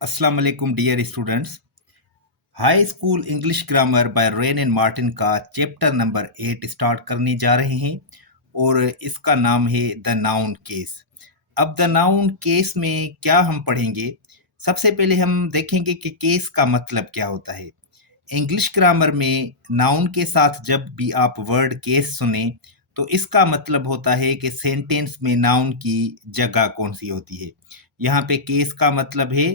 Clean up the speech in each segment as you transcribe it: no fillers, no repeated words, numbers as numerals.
अस्सलाम वालेकुम dear students. High school English grammar by Wren and Martin का chapter number 8 start करने जा रहे हैं और इसका नाम है द नाउन केस। अब द नाउन केस में क्या हम पढ़ेंगे? सबसे पहले हम देखेंगे कि केस का मतलब क्या होता है। इंग्लिश ग्रामर में नाउन के साथ जब भी आप वर्ड केस सुने तो इसका मतलब होता है कि सेंटेंस में नाउन की जगह कौन सी होती है। यहाँ पे केस का मतलब है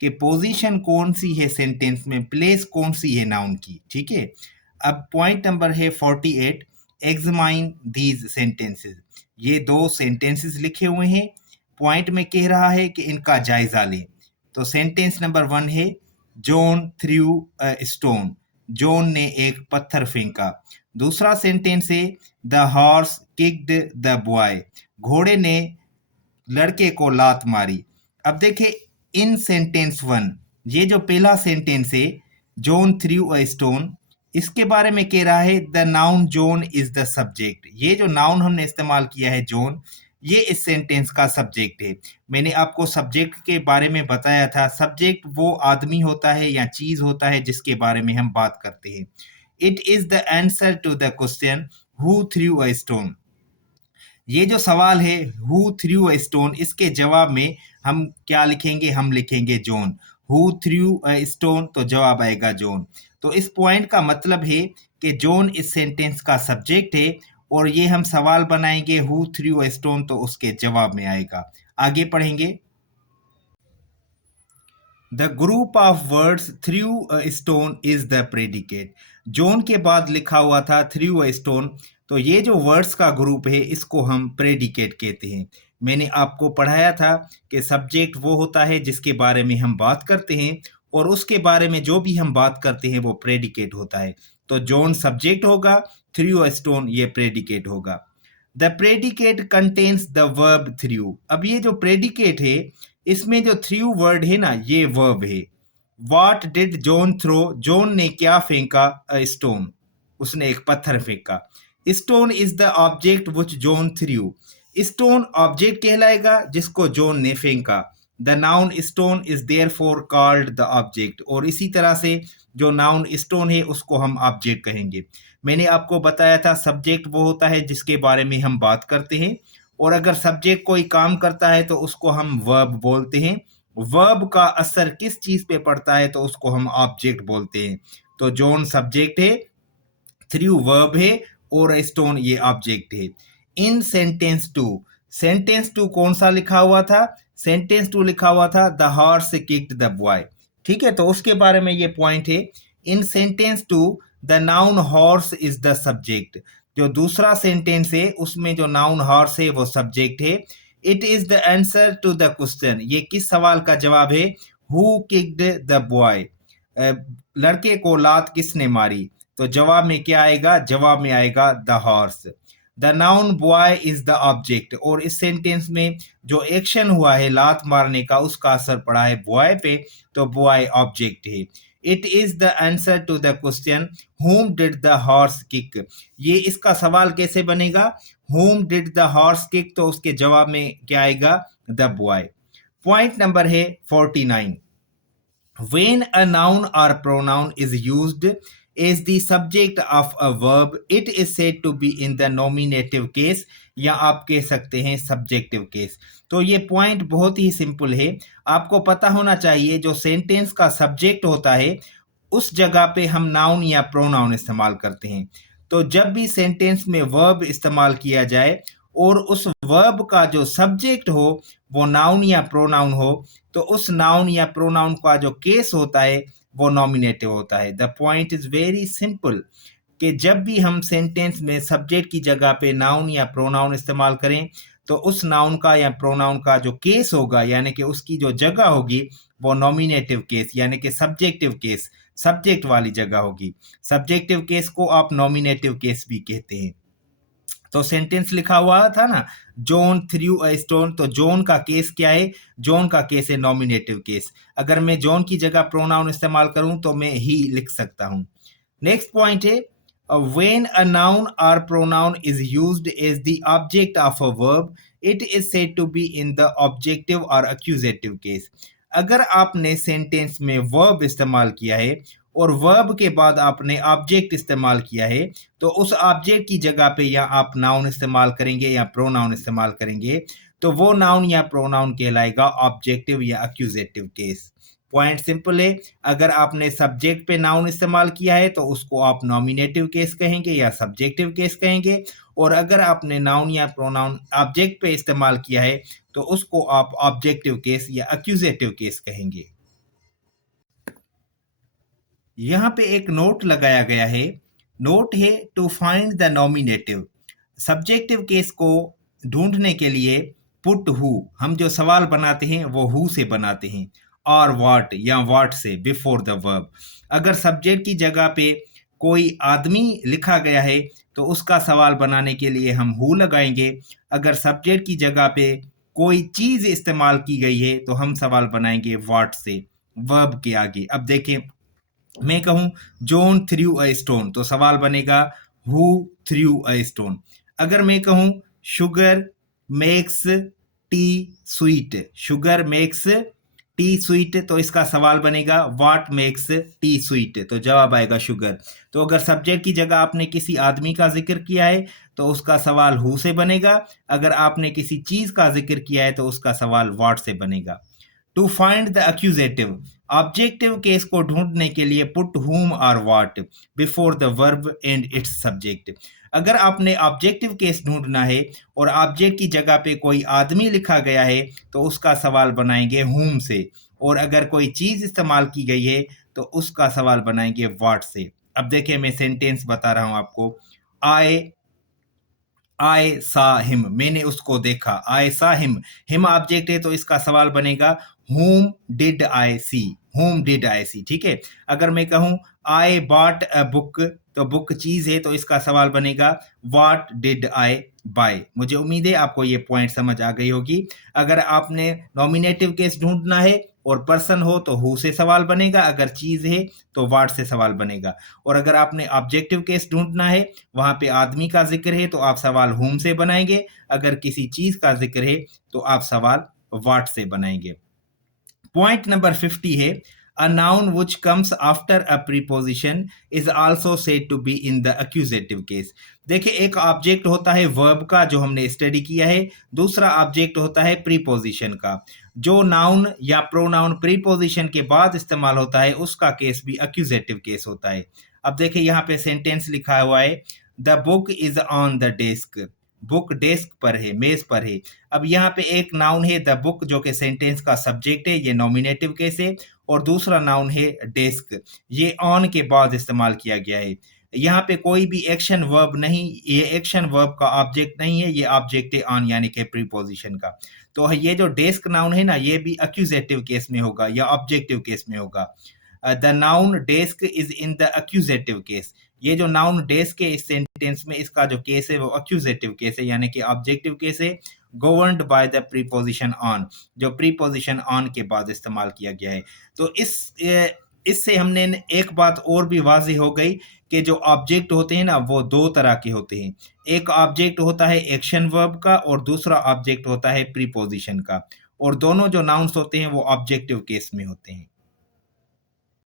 कि पोजीशन कौन सी है सेंटेंस में, प्लेस कौन सी है नाउन की। ठीक है। अब पॉइंट नंबर है 48, एग्जामाइन दीज सेंटेंसेस। ये दो सेंटेंसेस लिखे हुए हैं। पॉइंट में कह रहा है कि इनका जायजा लें। तो सेंटेंस नंबर 1 है John through a stone. John ने एक पत्थर फेंका। दूसरा सेंटेंस है the horse kicked the boy. घोड़े ने लड़के को लात मारी। अब देखे इन सेंटेंस 1, ये जो पहला सेंटेंस है जॉन थ्रू अ स्टोन, इसके बारे में कह रहा है the noun John is the subject. ये जो नाउन हमने इस्तेमाल किया है जॉन, ये इस सेंटेंस का सब्जेक्ट है। मैंने आपको सब्जेक्ट के बारे में बताया था। सब्जेक्ट वो आदमी होता है या चीज होता है जिसके बारे में हम बात करते हैं। It is the answer to the question who threw a stone. ये जो सवाल है हु थ्रू अ स्टोन, इसके जवाब में हम क्या लिखेंगे? हम लिखेंगे John. Who threw a stone, तो जवाब आएगा जॉन। तो इस पॉइंट का मतलब है कि जॉन इस सेंटेंस का सब्जेक्ट है और ये हम सवाल बनाएंगे हु थ्रू अ स्टोन, तो उसके जवाब में आएगा। आगे पढ़ेंगे। The group of words through a stone is the predicate. Zone के बाद लिखा हुआ था थ्रू अ स्टोन, तो ये जो वर्ड्स का ग्रुप है इसको हम प्रेडिकेट कहते हैं। मैंने आपको पढ़ाया था कि सब्जेक्ट वो होता है जिसके बारे में हम बात करते हैं और उसके बारे में जो भी हम बात करते हैं वो प्रेडिकेट होता है। तो जोन सब्जेक्ट होगा, थ्रू अ स्टोन ये प्रेडिकेट होगा। The predicate contains the verb through. अब ये जो प्रेडिकेट है इसमें जो थ्रू वर्ड है ना, ये वर्ब है। What did John throw? John ने क्या फेंका? A stone. उसने एक पत्थर फेंका। Stone is the object which John threw. Stone object कहलाएगा जिसको जॉन ने फेंका। The noun stone is therefore called the object. और इसी तरह से जो नाउन स्टोन है उसको हम ऑब्जेक्ट कहेंगे। मैंने आपको बताया था सब्जेक्ट वो होता है जिसके बारे में हम बात करते हैं और अगर सब्जेक्ट कोई काम करता है तो उसको हम वर्ब बोलते हैं। वर्ब का असर किस चीज पे पड़ता है तो उसको हम ऑब्जेक्ट बोलते हैं। तो जॉन सब्जेक्ट है, थ्रू वर्ब है और स्टोन ये ऑब्जेक्ट है। In sentence to, sentence to कौन सा लिखा हुआ था? सेंटेंस टू लिखा हुआ था the horse kicked the boy. ठीक है, तो उसके बारे में ये पॉइंट है। In sentence two the noun horse is the subject. जो दूसरा सेंटेंस है उसमें जो नाउन हॉर्स है वो सब्जेक्ट है। It is the answer to the question, ये किस सवाल का जवाब है? Who kicked the boy. लड़के को लात किसने मारी? तो जवाब में क्या आएगा? जवाब में आएगा the horse. The noun boy is the object. और इस सेंटेंस में जो एक्शन हुआ है लात मारने का उसका असर पड़ा है बॉय पे, तो बॉय ऑब्जेक्ट है। It is the answer to the question whom did the horse kick. ये इसका सवाल कैसे बनेगा? whom did the horse kick, तो उसके जवाब में क्या आएगा? The boy. पॉइंट नंबर है 49, when a noun or pronoun is used as the subject of a verb, it is said to be in the nominative case, या आप कह सकते हैं सब्जेक्टिव केस। तो ये पॉइंट बहुत ही सिंपल है। आपको पता होना चाहिए जो सेंटेंस का सब्जेक्ट होता है उस जगह पे हम नाउन या प्रोनाउन इस्तेमाल करते हैं। तो जब भी सेंटेंस में वर्ब इस्तेमाल किया जाए और उस वर्ब का जो सब्जेक्ट हो वो नाउन या प्रोनाउन हो, तो उस नाउन या प्रोनाउन का जो केस होता है वो नॉमिनेटिव होता है। The point is very simple कि जब भी हम सेंटेंस में सब्जेक्ट की जगह पे नाउन या प्रोनाउन इस्तेमाल करें तो उस नाउन का या प्रोनाउन का जो केस होगा यानी कि उसकी जो जगह होगी वो नॉमिनेटिव केस यानी कि सब्जेक्टिव केस, सब्जेक्ट वाली जगह होगी। सब्जेक्टिव केस को आप नॉमिनेटिव केस भी कहते हैं। तो सेंटेंस लिखा हुआ था ना जॉन थ्रू अ स्टोन, तो जॉन का केस क्या है? जॉन का केस है नॉमिनेटिव केस। अगर मैं जॉन की जगह प्रोनाउन इस्तेमाल करूं तो मैं ही लिख सकता हूं। नेक्स्ट पॉइंट है when a noun or pronoun is used as the object of a verb, it is said to be in the objective or accusative case। अगर आपने सेंटेंस में वर्ब इस्तेमाल किया है और वर्ब के बाद आपने ऑब्जेक्ट इस्तेमाल किया है, तो उस ऑब्जेक्ट की जगह पे या आप नाउन इस्तेमाल करेंगे या प्रोनाउन इस्तेमाल करेंगे, तो वो नाउन या प्रोनाउन कहलाएगा ऑब्जेक्टिव या एक्यूजेटिव केस। पॉइंट सिंपल है, अगर आपने सब्जेक्ट पे नाउन इस्तेमाल किया है तो उसको आप नॉमिनेटिव केस कहेंगे या सब्जेक्टिव केस कहेंगे, और अगर आपने नाउन या प्रोनाउन ऑब्जेक्ट पे इस्तेमाल किया है तो उसको आप ऑब्जेक्टिव केस या एक्यूजेटिव केस कहेंगे। यहाँ पे एक नोट लगाया गया है। नोट है to find the nominative. Subjective case को ढूंढने के लिए पुट हु, हम जो सवाल बनाते हैं वो हु से बनाते हैं, और व्हाट या व्हाट से बिफोर द वर्ब। अगर सब्जेक्ट की जगह पे कोई आदमी लिखा गया है तो उसका सवाल बनाने के लिए हम हु लगाएंगे। अगर सब्जेक्ट की जगह पे कोई चीज इस्तेमाल की गई है तो हम सवाल बनाएंगे व्हाट से, वर्ब के आगे। अब देखें, मैं कहूं जॉन थ्रू अ स्टोन तो सवाल बनेगा हु थ्रू अ स्टोन। अगर मैं कहूं sugar makes T sweet, sugar makes T sweet, तो इसका सवाल बनेगा व्हाट मेक्स टी स्वीट, तो जवाब आएगा शुगर। तो अगर सब्जेक्ट की जगह आपने किसी आदमी का जिक्र किया है तो उसका सवाल हु से बनेगा। अगर आपने किसी चीज का जिक्र किया है तो उसका सवाल व्हाट से बनेगा। To find the accusative, objective case को ढूंढने के लिए पुट whom और what before the verb and its subject. अगर आपने ऑब्जेक्टिव केस ढूंढना है और ऑब्जेक्ट की जगह पे कोई आदमी लिखा गया है तो उसका सवाल बनाएंगे whom से, और अगर कोई चीज इस्तेमाल की गई है तो उसका सवाल बनाएंगे what से। अब देखिए, मैं सेंटेंस बता रहा हूं आपको। आई आई सा हिम, मैंने उसको देखा। आई सा हिम, हिम ऑब्जेक्ट है तो इसका सवाल बनेगा whom did I see, whom did I see, ठीक है। अगर मैं कहूं आई बॉट अ बुक, तो बुक चीज है तो इसका सवाल बनेगा what did I buy। मुझे उम्मीद है आपको ये पॉइंट समझ आ गई होगी। अगर आपने नॉमिनेटिव केस ढूंढना है और पर्सन हो तो हु से सवाल बनेगा, अगर चीज है तो व्हाट से सवाल बनेगा, और अगर आपने ऑब्जेक्टिव केस ढूंढना है, वहां पे आदमी का जिक्र है तो आप सवाल whom से बनाएंगे, अगर किसी चीज का जिक्र है तो आप सवाल व्हाट से बनाएंगे। पॉइंट नंबर 50 है, a noun which comes after a preposition is also said to be in the accusative case. देखिए, एक ऑब्जेक्ट होता है वर्ब का जो हमने स्टडी किया है, दूसरा ऑब्जेक्ट होता है प्रीपोजिशन का। जो नाउन या प्रोनाउन प्रीपोजिशन के बाद इस्तेमाल होता है उसका केस भी एक्यूजेटिव केस होता है। अब देखिए, यहाँ पे सेंटेंस लिखा हुआ है the book is on the desk, book desk पर है, मेज पर है। अब यहाँ पे एक नाउन है द बुक जो कि सेंटेंस का सब्जेक्ट है, ये नॉमिनेटिव केस है, और दूसरा नाउन है डेस्क, ये ऑन के बाद इस्तेमाल किया गया है। यहाँ पे कोई भी एक्शन वर्ब नहीं, ये एक्शन वर्ब का ऑब्जेक्ट नहीं है, ये ऑब्जेक्ट है ऑन यानी कि प्रीपोजिशन का। तो ये जो डेस्क नाउन है ना, ये भी एक्यूजेटिव केस में होगा या ऑब्जेक्टिव केस में होगा। The noun desk is in the accusative case, ये जो नाउन डेस्क है इस सेंटेंस में इसका जो केस है वो एक्यूजेटिव केस है यानी कि ऑब्जेक्टिव केस है, governed by the preposition on, जो प्रीपोजिशन ऑन के बाद इस्तेमाल किया गया है। तो इससे हमने एक बात और भी वाज़ेह हो गई कि जो ऑब्जेक्ट होते हैं ना वो दो तरह के होते हैं। एक ऑब्जेक्ट होता है एक्शन वर्ब का और दूसरा ऑब्जेक्ट होता है प्रीपोजिशन का, और दोनों जो नाउन्स होते हैं वो ऑब्जेक्टिव केस में होते हैं।